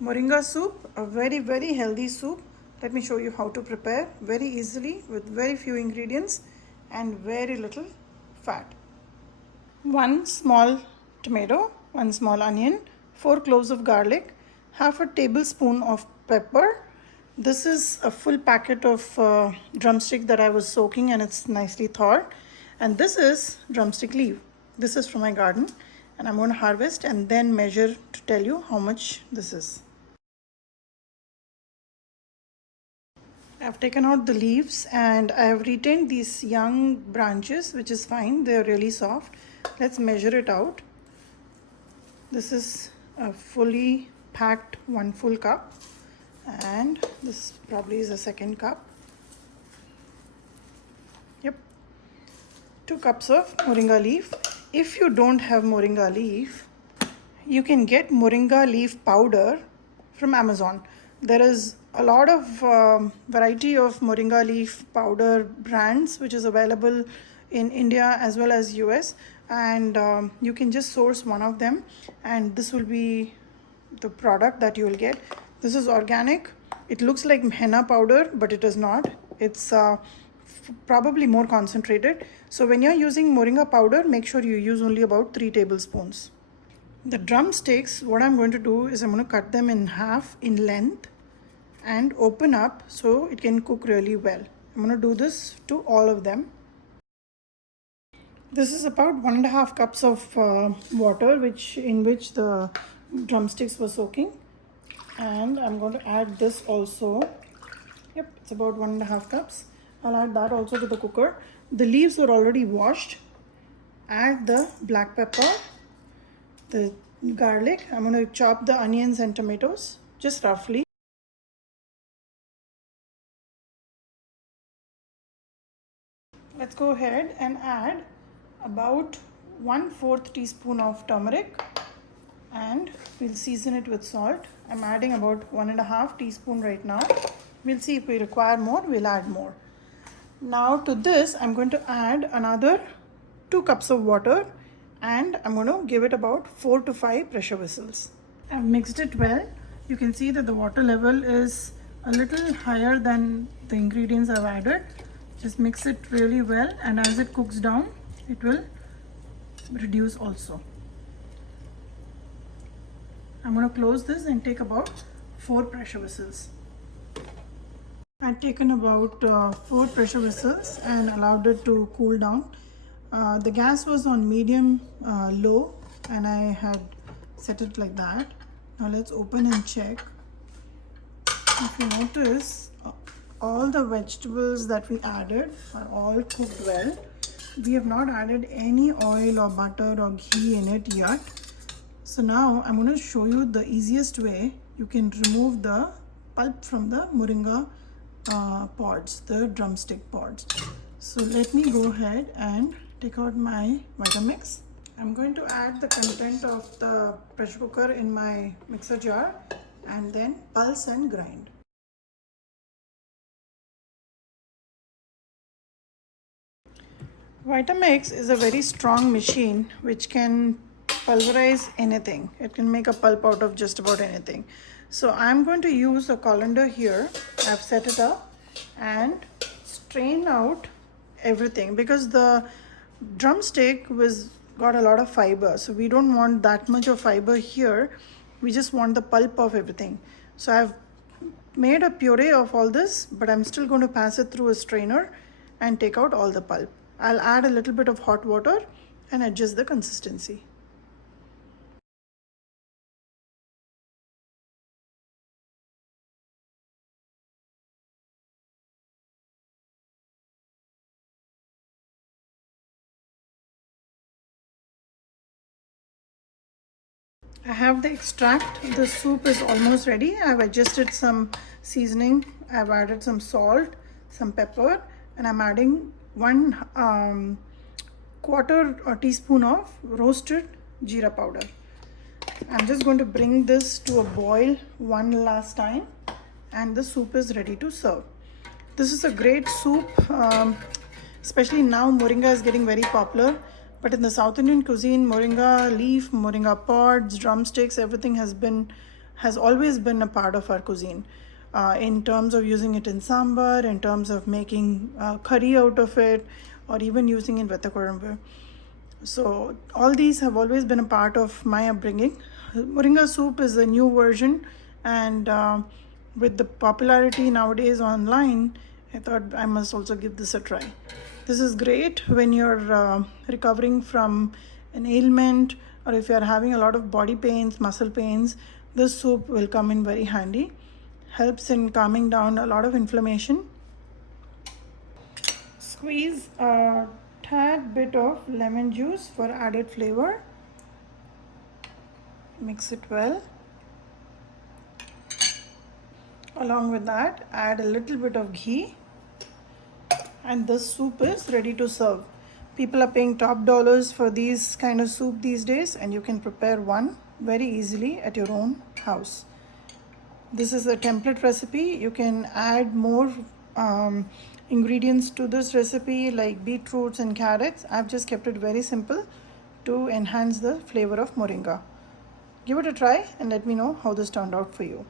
Moringa soup, a very healthy soup. Let me show you how to prepare very easily with very few ingredients and very little fat. 1 small tomato, 1 small onion, 4 cloves of garlic, half a tablespoon of pepper. This is a full packet of drumstick that I was soaking and it's nicely thawed. And this is drumstick leaf. This is from my garden and I'm going to harvest and then measure to tell you how much this is. I've taken out the leaves and I have retained these young branches, which is fine. They're really soft. Let's measure it out. This is a fully packed 1 full cup and this probably is a 2nd cup. Yep. 2 cups of moringa leaf. If you don't have moringa leaf, you can get moringa leaf powder from Amazon. There is a lot of variety of moringa leaf powder brands which is available in India as well as US, and you can just source one of them and this will be the product that you will get. This is organic. It looks like henna powder, but it is not. It's probably more concentrated. So when you're using moringa powder, make sure you use only about 3 tablespoons. The drumsticks, what I'm going to do is I'm going to cut them in half in length and open up so it can cook really well. I'm going to do this to all of them. This is about 1.5 cups of water in which the drumsticks were soaking, and I'm going to add this also. Yep, it's about 1.5 cups. I'll add that also to the cooker. The leaves were already washed. Add the black pepper, the garlic. I'm going to chop the onions and tomatoes just roughly. Let's go ahead and add about 1/4 teaspoon of turmeric and we'll season it with salt. I'm adding about 1.5 teaspoon right now. We'll see if we require more, we'll add more. Now to this, I'm going to add another 2 cups of water and I'm going to give it about 4 to 5 pressure whistles. I've mixed it well. You can see that the water level is a little higher than the ingredients I've added. Just mix it really well, and as it cooks down, it will reduce also. I'm going to close this and take about 4 pressure whistles. I've taken about 4 pressure whistles and allowed it to cool down. The gas was on medium low and I had set it like that. Now let's open and check. If you notice, all the vegetables that we added are all cooked well. We have not added any oil or butter or ghee in it yet. So now I'm going to show you the easiest way you can remove the pulp from the moringa pods, the drumstick pods. So let me go ahead and take out my Vitamix. I'm going to add the content of the pressure cooker in my mixer jar and then pulse and grind. Vitamix is a very strong machine which can pulverize anything. It can make a pulp out of just about anything. So I'm going to use a colander here. I've set it up and strain out everything because the drumstick got a lot of fiber. So we don't want that much of fiber here. We just want the pulp of everything. So I've made a puree of all this, but I'm still going to pass it through a strainer and take out all the pulp. I'll add a little bit of hot water and adjust the consistency. I have the extract. The soup is almost ready. I've adjusted some seasoning. I've added some salt, some pepper, and I'm adding 1/4 teaspoon of roasted jeera powder. I'm just going to bring this to a boil one last time and the soup is ready to serve. This is a great soup, especially now moringa is getting very popular. But in the South Indian cuisine, moringa leaf, moringa pods, drumsticks, everything has has always been a part of our cuisine, in terms of using it in sambar, in terms of making curry out of it, or even using in vetakorambu. So all these have always been a part of my upbringing. Moringa soup is a new version, and with the popularity nowadays online, I thought I must also give this a try. This is great when you're recovering from an ailment, or if you're having a lot of body pains, muscle pains. This soup will come in very handy. Helps in calming down a lot of inflammation. Squeeze a tad bit of lemon juice for added flavor. Mix it well. Along with that, add a little bit of ghee, and this soup is ready to serve. People are paying top dollars for these kind of soup these days, and you can prepare one very easily at your own house. This is a template recipe. You can add more ingredients to this recipe, like beetroots and carrots. I've just kept it very simple to enhance the flavor of moringa. Give it a try and let me know how this turned out for you.